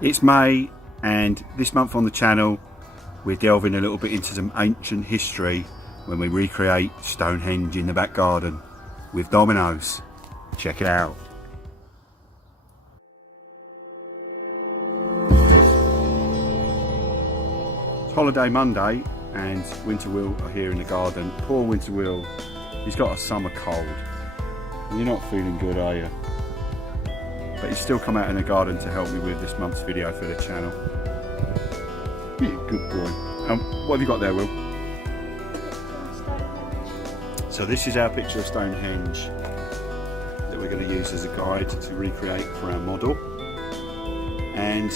It's May, and this month on the channel we're delving a little bit into some ancient history when we recreate Stonehenge in the back garden with dominoes. Check it out. It's holiday Monday and Winter Will are here in the garden. Poor Winter Will, he's got a summer cold. You're not feeling good, are you? But he's still come out in the garden to help me with this month's video for the channel. Yeah, good boy. What have you got there, Will? So this is our picture of Stonehenge that we're going to use as a guide to recreate for our model. And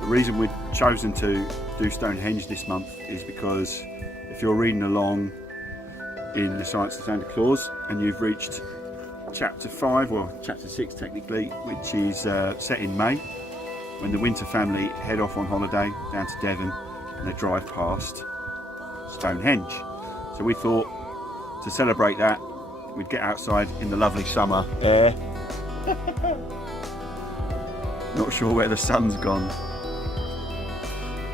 the reason we've chosen to do Stonehenge this month is because if you're reading along in the Science of Santa Claus and you've reached chapter 5, well chapter 6 technically, which is set in May when the Winter family head off on holiday down to Devon and they drive past Stonehenge. So we thought to celebrate that we'd get outside in the lovely summer air. Not sure where the sun's gone,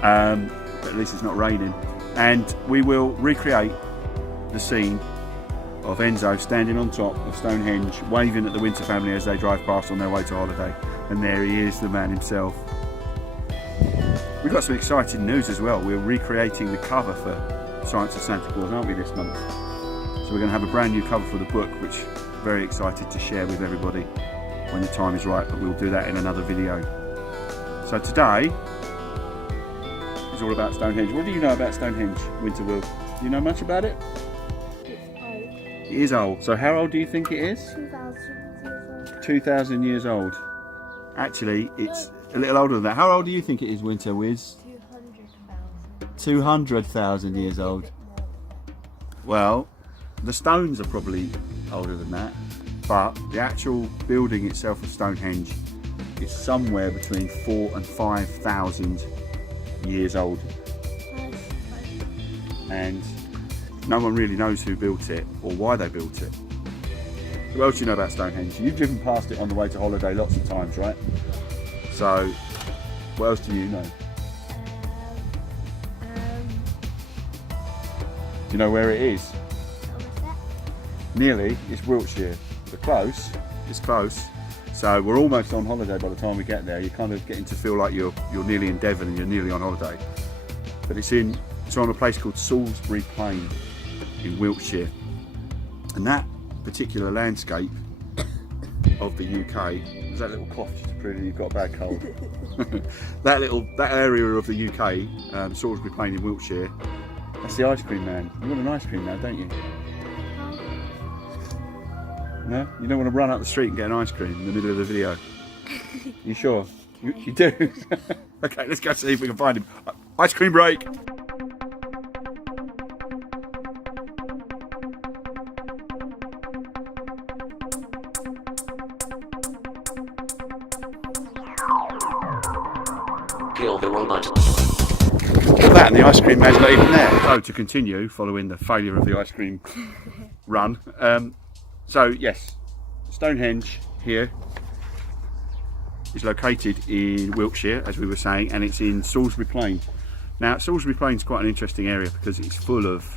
but at least it's not raining, and we will recreate the scene of Enzo standing on top of Stonehenge waving at the Winter family as they drive past on their way to holiday. And there he is, the man himself. We've got some exciting news as well. We're recreating the cover for Science of Santa Claus, aren't we, this month? So we're going to have a brand new cover for the book, which I'm very excited to share with everybody when the time is right, but we'll do that in another video. So today is all about Stonehenge. What do you know about Stonehenge, Winter Will? Do you know much about it? It is old. So how old do you think it is? 2,000 years old. 2,000 years old. Actually, it's a little older than that. How old do you think it is, Winter Wiz? 200,000. 200,000 years old. Well, the stones are probably older than that, but the actual building itself of Stonehenge is somewhere between 4,000 and 5,000 years old. And no one really knows who built it or why they built it. What else do you know about Stonehenge? You've driven past it on the way to holiday lots of times, right? So, what else do you know? Do you know where it is? Nearly, it's Wiltshire. But close, it's close. So we're almost on holiday by the time we get there. You're kind of getting to feel like you're nearly in Devon and you're nearly on holiday. But it's on a place called Salisbury Plain in Wiltshire, and that particular landscape of the UK, was that little cough just to prove that you've got a bad cold? that area of the UK, Salisbury Plain in Wiltshire, that's the ice cream man. You want an ice cream now, don't you? No? You don't want to run up the street and get an ice cream in the middle of the video? You sure? You do? Okay, let's go see if we can find him. Ice cream break! Kill the robot. Look at that, and the ice cream man's not even there. So to continue, following the failure of the ice cream run, so yes, Stonehenge here is located in Wiltshire, as we were saying, and it's in Salisbury Plain. Now, Salisbury Plain is quite an interesting area because it's full of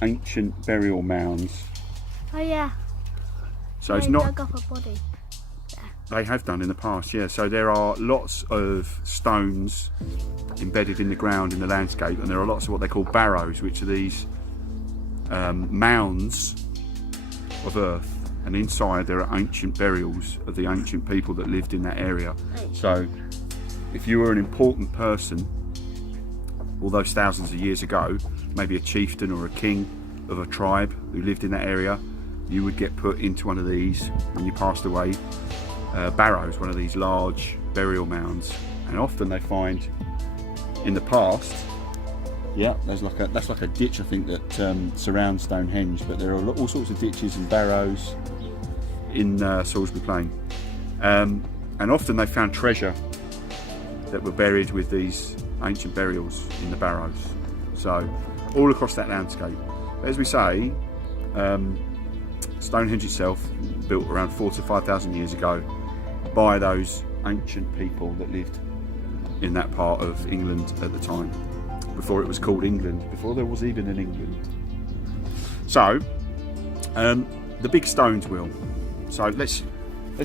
ancient burial mounds. Oh yeah. So it's They not. dug up a body. They have done in the past, yeah. So there are lots of stones embedded in the ground in the landscape, and there are lots of what they call barrows, which are these mounds of earth, and inside there are ancient burials of the ancient people that lived in that area. So if you were an important person, all those thousands of years ago, maybe a chieftain or a king of a tribe who lived in that area, you would get put into one of these when you passed away. Barrows, one of these large burial mounds, and often they find in the past, yeah, that's like a ditch, I think, that surrounds Stonehenge, but there are all sorts of ditches and barrows in Salisbury Plain, and often they found treasure that were buried with these ancient burials in the barrows, so all across that landscape. But as we say, Stonehenge itself built around 4,000 to 5,000 years ago by those ancient people that lived in that part of England at the time, before it was called England, before there was even an England. So, the big stones, Will. So let's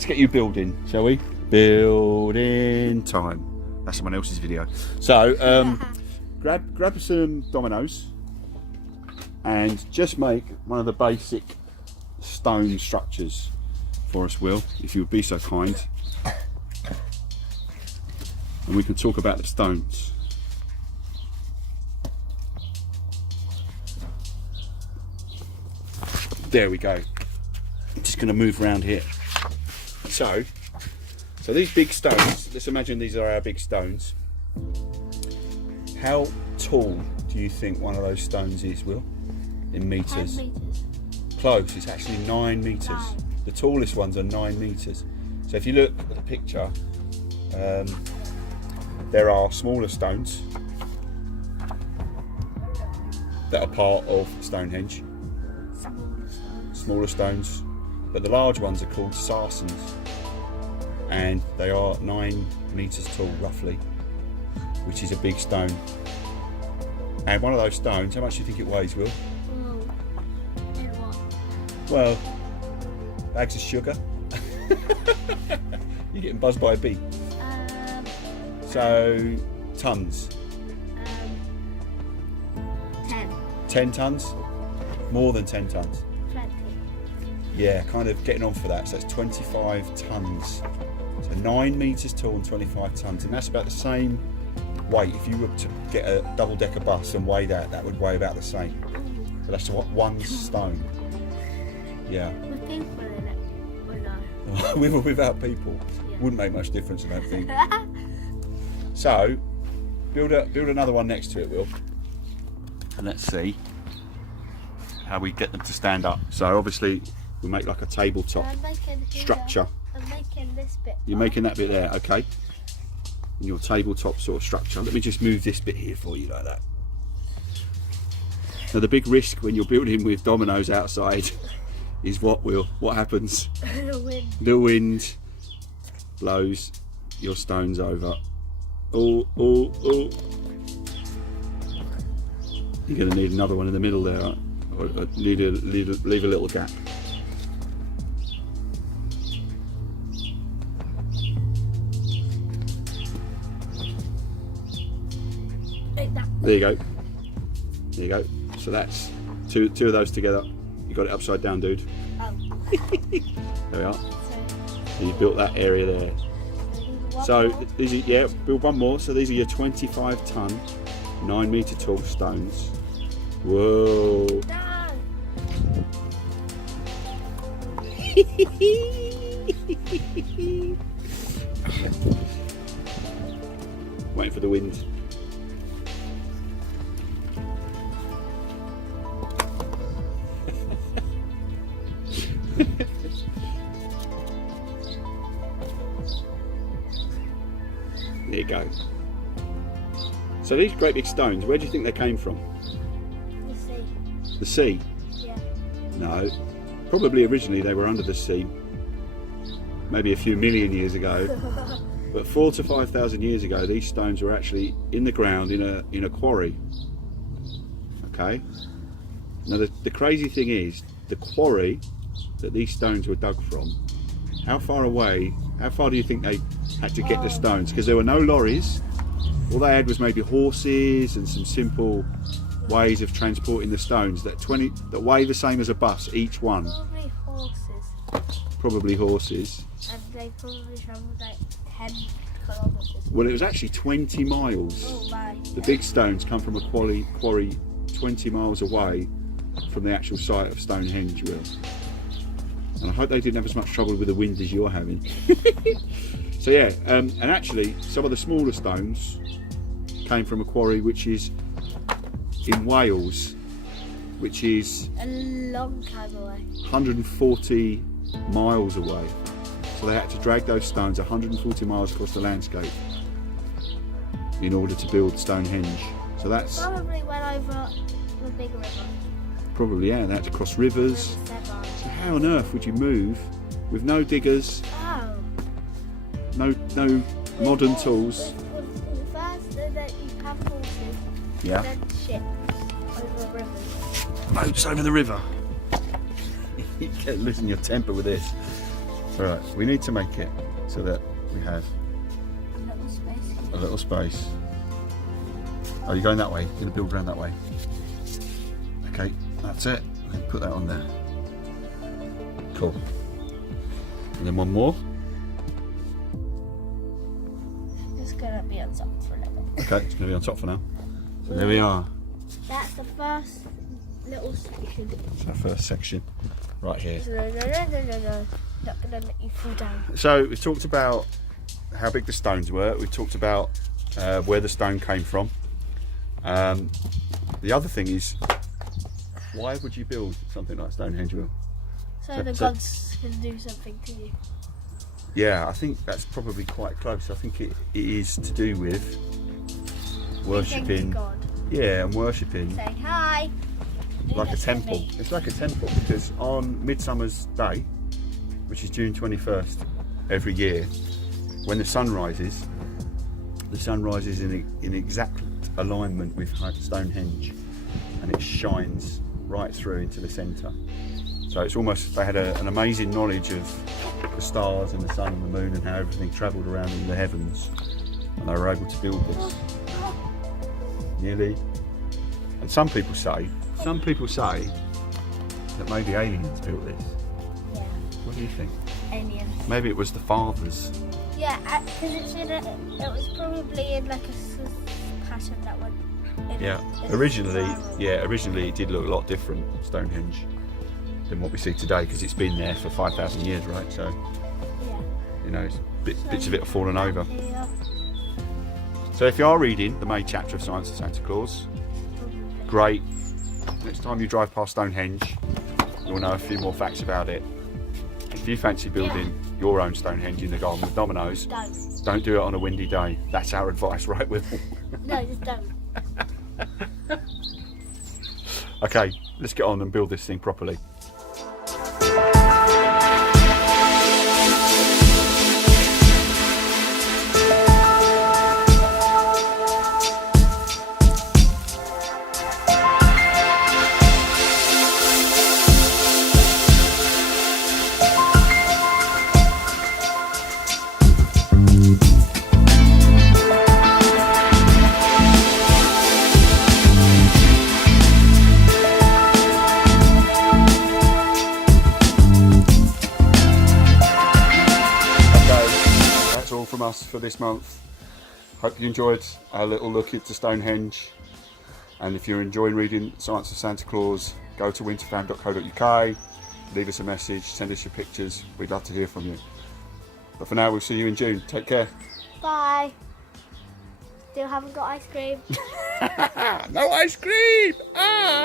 get you building, shall we? Building time. That's someone else's video. So, grab some dominoes and just make one of the basic stone structures for us, Will, if you would be so kind. And we can talk about the stones. There we go. I'm just going to move around here. So these big stones, let's imagine these are our big stones. How tall do you think one of those stones is, Will? In meters? 10 meters. Close, it's actually 9 meters. 9. The tallest ones are 9 meters. So if you look at the picture, there are smaller stones that are part of Stonehenge. Smaller stones, but the large ones are called sarsens, and they are 9 meters tall roughly, which is a big stone. And one of those stones, how much do you think it weighs, Will? Well, bags of sugar. You're getting buzzed by a bee. So, tons. 10. 10 tons? More than 10 tons. 20. Yeah, kind of getting on for that. So that's 25 tons. So 9 meters tall and 25 tons. And that's about the same weight. If you were to get a double-decker bus and weigh that, that would weigh about the same. So that's what, 1 stone. Yeah. With people in it, or no? With or without people. Yeah. Wouldn't make much difference, I don't think. So, build another one next to it, Will. And let's see how we get them to stand up. So obviously we make like a tabletop I'm making here. structure. I'm making this bit. You're making that bit there, okay? In your tabletop sort of structure. Let me just move this bit here for you like that. Now the big risk when you're building with dominoes outside is what, Will? What happens? The wind. The wind blows your stones over. Oh, oh, oh. You're going to need another one in the middle there. Right? Or leave a little gap. Like that. There you go. There you go. So that's two of those together. You got it upside down, dude. Oh. There we are. So, And you built that area there. So these are, yeah, build one more. So these are your 25 ton, 9 meter tall stones. Whoa. no. Waiting for the wind. There you go. So these great big stones, where do you think they came from? You see. The sea? Yeah. No. Probably originally they were under the sea, maybe a few million years ago. But 4,000 to 5,000 years ago, these stones were actually in the ground in a quarry. Okay. Now the crazy thing is, the quarry that these stones were dug from, how far do you think they had to get the stones? Because there were no lorries. All they had was maybe horses and some simple ways of transporting the stones that weigh the same as a bus, each one. Probably horses. Probably horses. And they probably travelled like 10 kilometres. Well, it was actually 20 miles. Oh my. The big stones come from a quarry 20 miles away from the actual site of Stonehenge, Will. And I hope they didn't have as much trouble with the wind as you're having. So yeah, and actually some of the smaller stones came from a quarry which is in Wales, which is A long time away. 140 miles away. So they had to drag those stones 140 miles across the landscape in order to build Stonehenge. So that's Probably went over the big river. probably, yeah, they had to cross rivers. Devon. So how on earth would you move with no diggers, Oh. No modern tools. With first, then you have horses. Yeah. Then ship over rivers. Boats over the river. You get losing your temper with this. Right, we need to make it so that we have Little space. a little space. Are you going that way? You're going to build around that way. Okay, that's it. And put that on there. Cool. And then one more. It's gonna be on top for a little bit. Okay, it's going to be on top for now. So there we are. That's the first little section. It's our first section right here. No. Not gonna let you fall down. So we've talked about how big the stones were. We've talked about where the stone came from. The other thing is, why would you build something like Stonehenge, Will? So the gods can do something to you. Yeah, I think that's probably quite close. I think it is to do with worshipping. God. Yeah, and worshipping Saying hi. like a temple. It's like a temple because on Midsummer's Day, which is June 21st every year, when the sun rises in exact alignment with Stonehenge, and it shines right through into the centre. So it's almost, they had an amazing knowledge of the stars and the sun and the moon and how everything travelled around in the heavens, and they were able to build this. Nearly. And some people say that maybe aliens built this. Yeah. What do you think? Aliens. Maybe it was the fathers. Yeah, because it was probably in like a pattern that went. Originally it did look a lot different, Stonehenge, than what we see today, because it's been there for 5,000 years, right? So, Yeah. you know, bits of it have fallen over. Yeah. So if you are reading the May chapter of Science of Santa Claus, great. Next time you drive past Stonehenge, you'll know a few more facts about it. If you fancy building your own Stonehenge in the garden with dominoes, don't do it on a windy day. That's our advice, right, Will? No, just don't. Okay, let's get on and build this thing properly. From us for this month. Hope you enjoyed our little look into Stonehenge, and if you're enjoying reading Science of Santa Claus, go to winterfam.co.uk, leave us a message, send us your pictures. We'd love to hear from you. But for now, we'll see you in June. Take care. Bye. Still haven't got ice cream. No ice cream! Ah!